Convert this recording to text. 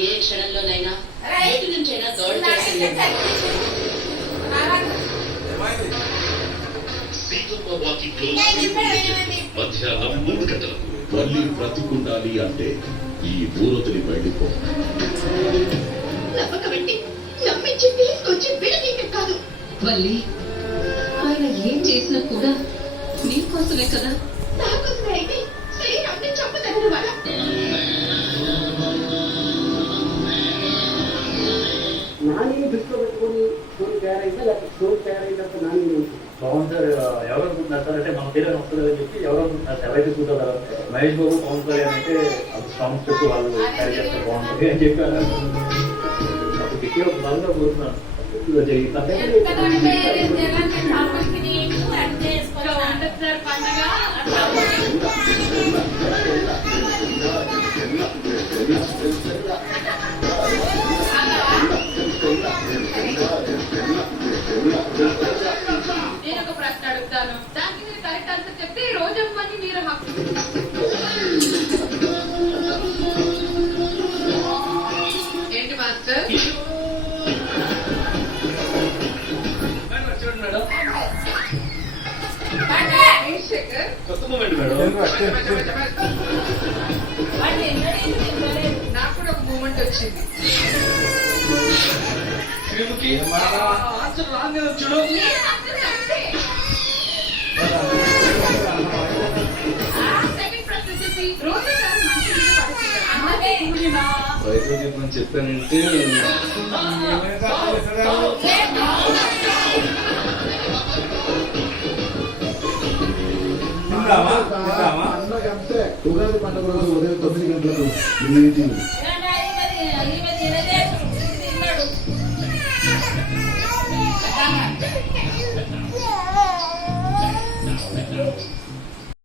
ఏ క్షణంలోనైనా ఎటు నుంచైనా దౌడు చేసింది. మధ్యాహ్నం 3 గంటలకు మళ్ళీ బ్రతికుండాలి అంటే ఈ ఊరొదిలి వెళ్ళిపో. నమ్మకమంటే నమ్మించి తీసుకొచ్చి విడదీయటం కాదు. వల్లి, ఆయన ఏం చేసినా కూడా నీకోసమే కదా. నాకోసమే అయితే శ్రీరామ్ని చంపదగిన వాళ్ళ. నాని దృష్టిలో పెట్టుకుని స్టోరీ తయారైందా లేకపోతే స్టోరీ తయారైందంటే నాని పవన్ సార్ ఎవరు అనుకుంటున్నారు సార్ అంటే మన పేరు వస్తుంది అని చెప్పి ఎవరు అనుకుంటున్నారు సార్ ఎవరైతే చూడగలరు మహేష్ బాబు పవన్ కళ్యాణ్ అంటే సాంగ్స్ చెప్పి వాళ్ళు క్యారీ చేస్తే బాగుంటుంది అని చెప్పి అప్పుడు గట్టిగా బాగా కోరుతున్నాను. నేను ఒక ప్రశ్న అడుగుతాను, దానికి మీరు కరెక్ట్ ఆన్సర్ చెప్తే రోజమ్మని మీరు హక్కు. ఏంటి మాస్టర్? కొత్త మూమెంట్ మేడం. నాకు కూడా ఒక మూమెంట్ వచ్చింది. చూడు చెప్పని చెప్పానంటే ఉగాది పండుగ రోజు ఉదయం 9 గంటలకు మీటింగ్.